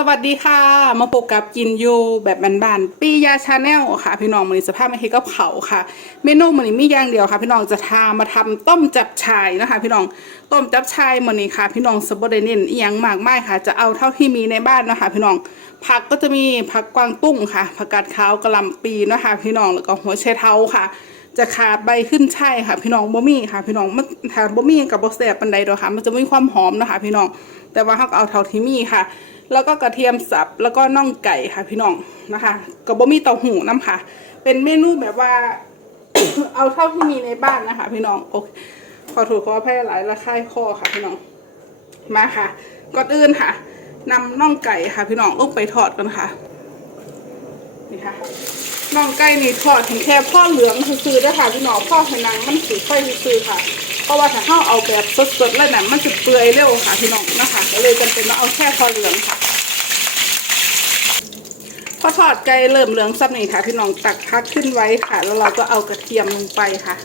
สวัสดีค่ะ มาพบกับกินอยูแบบบานๆปียาชาแนลค่ะ พี่น้องมันนี้สภาพไม่เฮ็ดกับเขาค่ะ เมนูมันนี้มีอย่างเดียวค่ะ พี่น้องจะทามาทำต้มจับชายนะคะ พี่น้องต้มจับชายมันนี้ค่ะ พี่น้องสบดเน้นอียงมากมายค่ะ จะเอาเท่าที่มีในบ้านนะคะ พี่น้องผักก็จะมีผักกวางตุ้งค่ะผักกาดขาวกระลำปีนะคะ พี่น้องแล้วก็หัวไชเท้าค่ะ จะขาดใบขึ้นช่ายค่ะ พี่น้องบ่มีค่ะ พี่น้องมันทานบ่มีกับบ่แซ่บปานใดดอกค่ะ มันจะมีความหอมนะคะ พี่น้องแต่ว่าเราเอาเท่าที่มีค่ะ แล้วก็กระเทียมสับแล้วก็น่องไก่ค่ะพี่น้องนะคะกับบะหมี่เต้าหู้น้ำค่ะ เป็นเมนูแบบว่า เอาเท่าที่มีในบ้านนะคะ พี่น้องโอเคขอถูกขอแพ้หลายละค่ายคอค่ะพี่น้องมาค่ะก่อนอื่นค่ะนำน่องไก่ค่ะพี่น้องลงไปทอดกันค่ะนี่ค่ะ น่องไก่นี่ทอดถึงแค่พ่อเหลืองซื่อๆนะคะพี่น้องพ่อให้นางมันสีค่อยซื่อค่ะ เพราะว่าถ้าเข้าเอาแบบสดๆแล้วน่ะมันจะเปื่อยเร็วค่ะพี่น้องนะคะก็เลยจำเป็นต้องเอาแค่พ่อเหลืองค่ะพอทอดไก่เริ่มเหลืองสับนี่ค่ะพี่น้องตักพักขึ้นไว้ค่ะ แล้วเราก็เอากระเทียมลงไปค่ะ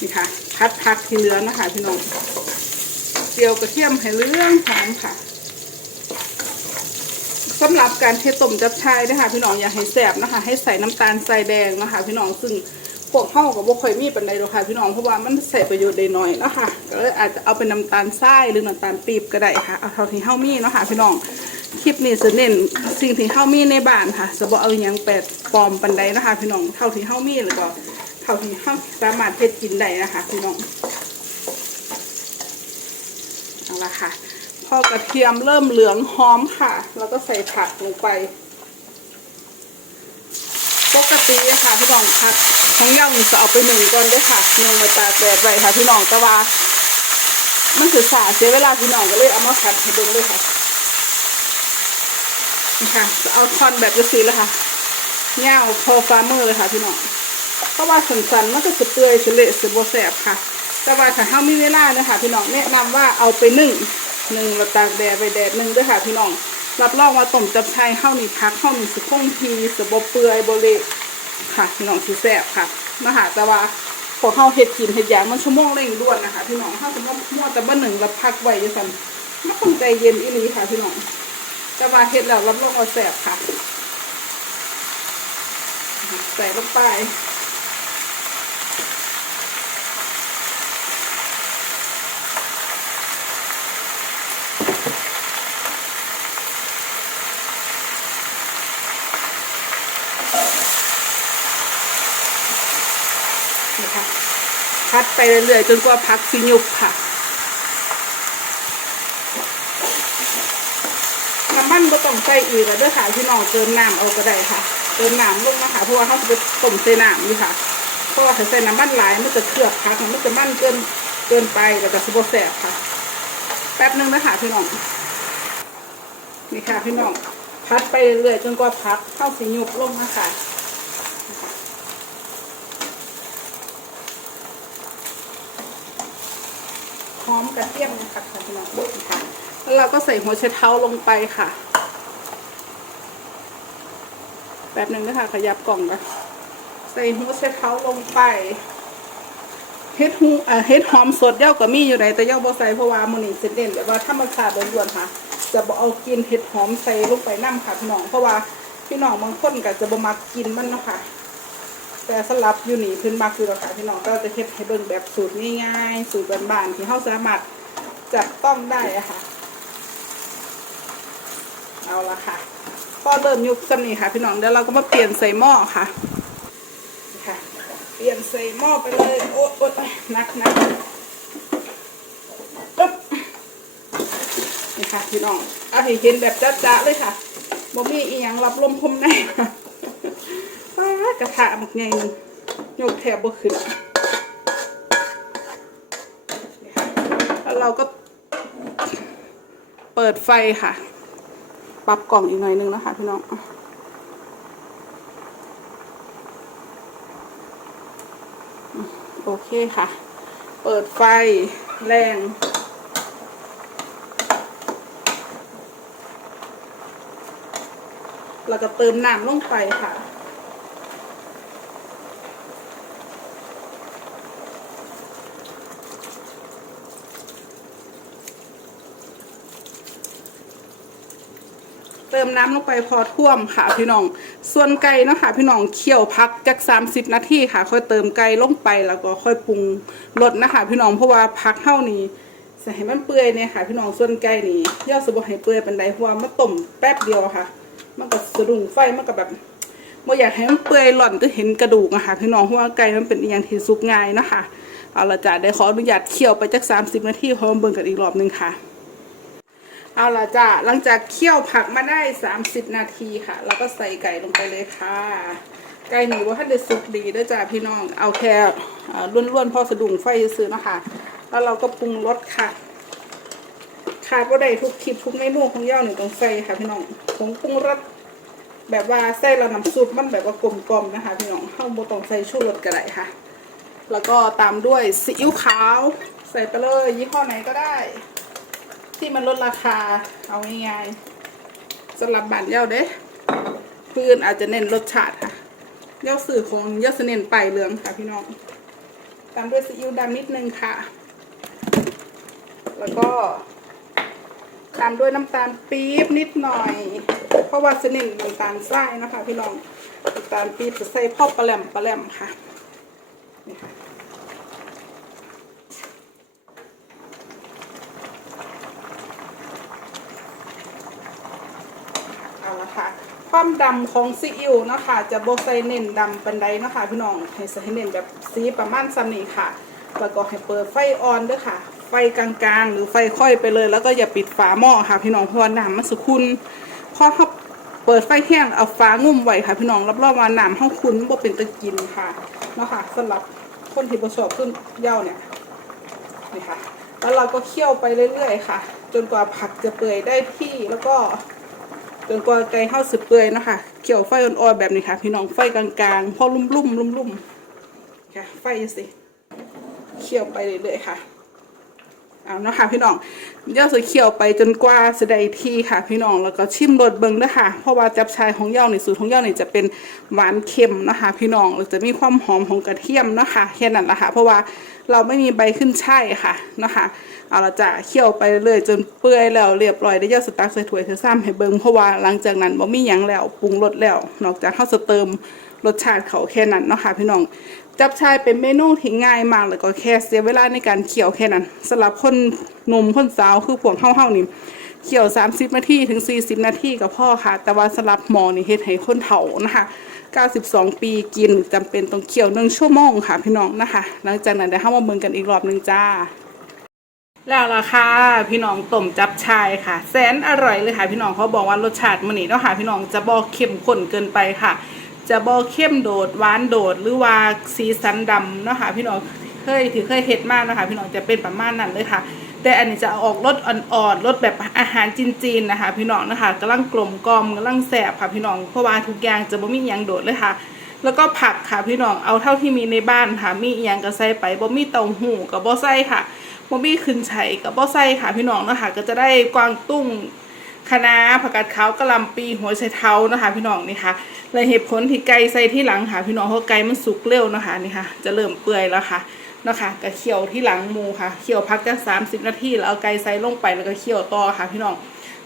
นี่ค่ะพัดพักที่เหลือนะคะพี่น้องเจียวกระเทียมให้เหลืองหอมค่ะ สำหรับการเทต้มจับชายนะคะพี่น้องอย่าให้แสบนะคะ ให้ใส่น้ำตาลใส่แดงนะคะ พี่น้องซึ่งพวกเข้ากับพวกค่อยมีปันใดหรอกค่ะพี่น้องเพราะว่ามันใส่ประโยชน์ได้น้อยเนาะคะก็เลยอาจจะเอาเป็นน้ำตาลทรายหรือน้ำตาลปี๊บก็ได้ค่ะเอาเท่าที่เข้ามีเนาะค่ะพี่น้องคลิปนี้จะเน้นสิ่งที่เฮามีในบ้านค่ะจะบอกเอาอย่างแปลกปลอมปันใดนะคะพี่น้องเท่าที่เฮามีแล้วก็เท่าที่เฮาสามารถเฮ็ดกินได้นะคะพี่น้องเอาละค่ะ พอกระเทียมเริ่มเหลืองหอมค่ะ แล้วก็ใส่ผักลงไป ปกติอะค่ะพี่น้องผักของย่างจะเอาไปหนึ่งก่อนด้วยค่ะหนึ่งมาตากแดดไว้ค่ะพี่น้องต่ว่ามันคือสาเสียเวลาพี่น้องก็เลยเอามาผัดให้เบิ่งเลยค่ะนี่ค่ะจะเอาทอนแบบจะสีแล้วค่ะเงาพอฟาร์เมอร์เลยค่ะพี่น้องเพราะว่าสันๆมันก็จะเปื่อยจะเละจะโบแสบค่ะ แต่ว่าถ้าเฮามีเวลาเนะคะพี่น้องแนะนำว่าเอาไปนึ่ง หนึ่งแล้วตากแดดไปแดดหนึ่งด้วยค่ะพี่น้องรับรองว่าต้มจับไทยเฮาวนี่พักเฮาวนี่สิคงทีสิบ่เปื่อยบ่เลค่ะพี่น้องสิแสบค่ะมาหาต่ว่าพอเฮาเฮ็ดกินเฮ็ดยางมันชั่วโมงเร่งด่วนนะคะพี่น้องเฮาจะมามัวแต่บ่หนึ่งแล้วพักไว้จังซั่นมันต้องใจเย็นอีหลีค่ะพี่น้องจะมาเฮ็ดแล้วรับรองเอาแสบค่ะใส่ลงไป พัดไปเรื่อยๆจนกว่าพักสิยุบค่ะน้ำมันก็ต้องใส่อีกแล้วด้วยค่ะพี่น้องเติมน้ำเอาก็ได้ค่ะ เติมน้ำลงนะคะเพราะว่าเขาจะไปต้มใส่น้ำอยู่ค่ะเพราะว่าถ้าใส่น้ำมันหลายมันจะเคลือบค่ะมันจะมันเกินเกินไปแล้วก็สบแสบค่ะ แป๊บนึงนะคะพี่น้องนี่ค่ะพี่น้องพัดไปเรื่อยๆจนกว่าพักเข้าสียุบลงนะคะ อมกระเทียมนะคะพี่น้องค่ะแล้วเราก็ใส่หัวไชเท้าลงไปค่ะ แบบหนึ่งนะคะขยับกล่องนะใส่หัวไชเท้าลงไปเฮ็ดหูเอ่อเฮ็ดหอมสดเย้าก็มีอยู่ในแต่เย้าบ่ใส่เพราะว่ามื้อนี้สิเด่นแบบว่าธรรมชาติล้วนๆค่ะ จะบ่เอากินเฮ็ดหอมใส่ลงไปนํค่ะพี่น้องเพราะว่าพี่น้องบางคนก็จะบ่มักกินมันเนาะค่ะ แต่สำหรับอยู่นี่พิ่นมักอยู่แล้วค่ะพี่น้องก็จะเฮ็ดให้เบิ่งแบบสูตรง่ายๆ สูตรบานๆที่เฮาสามารถจับต้องได้อะค่ะ เอาละค่ะก็เริ่มยุบสำนีค่ะ พี่น้องเดี๋ยวเราก็มาเปลี่ยนใส่หม้อค่ะค่ะ เปลี่ยนใส่หม้อไปเลยโอ๊ยโอ๊ยนักนักปึ๊บนี่ค่ะพี่น้องเอาให้เห็นแบบจ้าๆเลยค่ะบ่มีอีหยังรับลมคมในค่ะ ฟ้ากระทะหมักใหญ่หนึงยกแทบบ่ขึ้นแล้วเราก็เปิดไฟค่ะ ปรับกล่องอีกหน่อยนึงนะคะพี่น้องโอเคค่ะ เปิดไฟแรงแล้วก็เติมน้ำลงไปค่ะ ติมน้ำลงไปพอท่วมค่ะพี่น้อง ส่วนไก่นะคะพี่น้องเคี่ยวพักจัก30 นาทีค่ะ ค่อยเติมไก่ลงไปแล้วก็ค่อยปรุงรสนะคะ พี่น้องเพราะว่าพักเท่านี้จะให้มันเปื่อยเนี่ยค่ะ พี่น้องส่วนไก่นี่ย่อสบให้เปื่อยเป็นไดเพราะว่าต้มแป๊บเดียวค่ะ มันก็สะดุ้งไฟมันก็แบบบ่อยากให้มันเปื่อยหล่อนจะเห็นกระดูกอะคะพี่น้องเพราะว่าไก่มันเป็นอย่างที่สุกง่ายนะคะเอาละจ้ะได้ขออนุญาตเคี่ยวไปจัก30 นาทีพร้อมเบิ่งกันอีกรอบหนึงค่ะ เอาละจ้ะหลังจากเคี่ยวผักมาได้ 30 นาทีค่ะ แล้วก็ใส่ไก่ลงไปเลยค่ะ ไก่หนูว่าท่านได้สุกดีด้วยจ้ะพี่น้อง เอาแค่ล้วนๆพอสะดุ้งไฟซื้อนะคะ แล้วเราก็ปรุงรสค่ะขาดว่าได้ทุกคลิปทุกเมนูของย่าหนึ่งต้องใส่ค่ะพี่น้องผงปรุงรสแบบว่าใส่แล้วน้ำซุปมันแบบว่ากลมๆนะคะ พี่น้องเข้าโบตองใส่ชูรสก็ได้ค่ะ แล้วก็ตามด้วยซีอิ๊วขาว ใส่ไปเลยยี่ห้อไหนก็ได้ ที่มันลดราคาเอาง่ายๆสำหรับบ้านเย้าเด้พื้นอาจจะเน้นรสชาติค่ะเย้าสื่อของเย้าสเน้นไปเหลืองค่ะพี่น้อง ตามด้วยซีอิ๊วดำนิดนึงค่ะ แล้วก็ตามด้วยน้ำตาลปี๊บนิดหน่อย เพราะว่าสนิทน้ำตาลทรายนะคะ พี่น้องน้ำตาลปี๊บจะใส่พ่อปลาแหลมปลาแหลมค่ะนี่ค่ะ เอาละ ความดำของซีอิ๊วเนาะคะจะโบใส่เน้นดำปันไดเนาะคะพี่น้องให้ใส่เน้นแบบสีประมาณซ้ำนี้ค่ะแล้วก็ให้เปิดไฟออนด้วยค่ะ ไฟกลางๆ หรือไฟค่อยไปเลย แล้วก็อย่าปิดฝาหม้อค่ะพี่น้องเพราะว่าน้ำมันสุคุนพอเขาเปิดไฟแห้งเอาฟางุ่มไว้ค่ะพี่น้องรับรองว่าน้ำห้องคุณบ่เป็นตะกินค่ะเนาะค่ะสำหรับคนที่ประสบขึ้นเย้าเนี่ยนี่ค่ะแล้วเราก็เคี่ยวไปเรื่อยๆค่ะ จนกว่าผักจะเปื่อยได้ที่แล้วก็ จนกว่าไก่เข้าสึบเปื่อยนะคะเขี่ยวไฟอ่อนๆแบบนี้ค่ะ พี่น้องไฟกลางๆ พอลุ่มๆลุ่มๆค่ะไฟสิเขี่ยวไปเรื่อยๆค่ะ เอาเนาะค่ะพี่น้องย่าจะเคี่ยวไปจนกว่าจะได้ที่ค่ะ พี่น้องแล้วก็ชิมรสเบิงด้วยค่ะ เพราะว่าจับชายของย่าในสูตรของย่านี่จะเป็นหวานเค็มนะคะ พี่น้องแล้วจะมีความหอมของกระเทียมนะคะแค่นั้นละค่ะ เพราะว่าเราไม่มีใบขึ้นช่ายค่ะนะคะเอาละจ้ะเคี่ยวไปเรื่อยจนเปื่อยแล้วเรียบร้อยได้ย่าสตักใส่ถ้วยเธอซ้ำให้เบิงเพราะว่าหลังจากนั้นบ่มีหยังแล้วปรุงรสแล้ว นอกจากข้าวสเติม รสชาติเขาแค่นั้นเนาะค่ะพี่น้องจับชายเป็นเมนูที่ง่ายมากแล้วก็แค่เสียเวลาในการเคี่ยวแค่นั้นสำหรับคนหนุ่มคนสาวคือพวกเฮาๆนี่เคี่ยว 30 นาทีถึง 40 นาทีกับพ่อค่ะ แต่ว่าสำหรับหมอนี่เฮ็ดให้คนเฒ่านะคะ 92 ปีกินจำเป็นต้องเคี่ยวหนึ่งชั่วโมงค่ะพี่น้องนะคะ หลังจากนั้นเดี๋ยวเฮามาเบิ่งกันอีกรอบหนึงจ้า แล้วล่ะค่ะพี่น้องต้มจับชายค่ะ แสนอร่อยเลยค่ะพี่น้องเขาบอกว่ารสชาติมันนี่เนาะค่ะพี่น้องจะบอกเข้มข้นเกินไปค่ะ จะบอเข้มโดดหวานโดดหรือว่าสีสันดำเนาะค่ะพี่น้องเคยถือเคยเห็ดมากนะคะพี่น้องจะเป็นประมาณนั้นเลยค่ะ แต่อันนี้จะออกรสอ่อนๆรสแบบอาหารจีนๆนะคะ พี่น้องนะคะกำลังกลมกลอมกำลังแสบค่ะพี่น้องเพราะว่าทุกอย่างจะบ่มีหยังโดดเลยค่ะ แล้วก็ผักค่ะพี่น้องเอาเท่าที่มีในบ้านค่ะมีอหยังก็ใส่ไปบ่มีเต้าหู้กับบ่ใส่ค่ะบ่มีขึ้นไฉกับบ่ใส่ค่ะพี่น้องนะคะก็จะได้กวางตุ้ง คะน้าผักกาดขาวกะหล่ำปีหัวไชเท้านะคะ พี่น้องนี่ค่ะและเหตุผลที่ไก่ใส่ที่หลังค่ะ พี่น้องเพราะไก่มันสุกเร็วนะคะนี่ค่ะ จะเริ่มเปื่อยแล้วค่ะนะคะก็เคี่ยวที่หลังมูค่ะเคี่ยวพักจักสามสิบนาทีแล้วเอาไก่ใส่ลงไปแล้วก็เคี่ยวต่อค่ะ พี่น้อง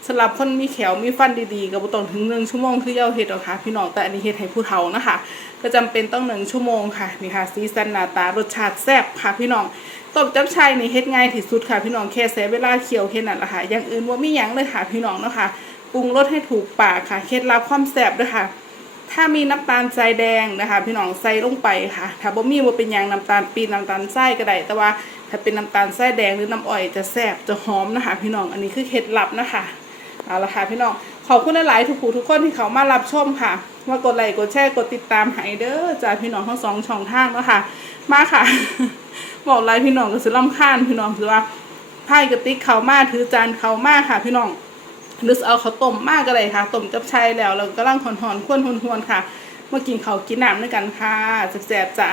สำหรับคนมีแขวมีฟันดีๆก็บ่ต้องถึงหนึ่งชั่วโมงคือเย้าเฮ็ดหรอกค่ะพี่น้องแต่อันนี้เฮ็ดให้ผู้เฒ่านะคะ ก็จำเป็นต้องหนึ่งชั่วโมงค่ะนี่ค่ะสีสันหนาตารสชาติแซ่บค่ะพี่น้องต้มจับชายนี่เฮ็ดง่ายที่สุดค่ะพี่น้องแค่เสียเวลาเคี่ยวแค่นั้นละค่ะอย่างอื่นว่าไม่ยั้งเลยค่ะพี่น้องเนาะค่ะปรุงรสให้ถูกปากค่ะเคล็ดลับความแซ่บด้วยค่ะ ถ้ามีน้ำตาลทรายแดงนะคะ พี่น้องใส่ลงไปค่ะ ถ้าบ่มีว่าเป็นยังน้ำตาลปีนน้ำตาลทรายก็ได้แต่ว่าถ้าเป็นน้ำตาลทรายแดงหรือน้ำอ้อยจะแซ่บจะหอมนะคะ พี่น้องอันนี้คือเคล็ดลับนะคะเอาละค่ะพี่น้องขอบคุณหลายๆทุกผู้ทุกคนที่เขามารับชมค่ะ มากดไลค์กดแชร์กดติดตามให้เด้อจากพี่น้องทั้งสองช่องทางแล้วค่ะ มาค่ะ บอกไลค์พี่น้องก็สิลำคานพี่น้องคือว่าไพ่กระติกเขามาถือจานเขามาค่ะ พี่น้องหรือเอาเขาต้มมากก็เลยค่ะต้มจับชัยแล้วเรากำลังหอนหอนข้นหวนค่ะมากินเขากินน้ำด้วยกันค่ะแสบๆจ้ะ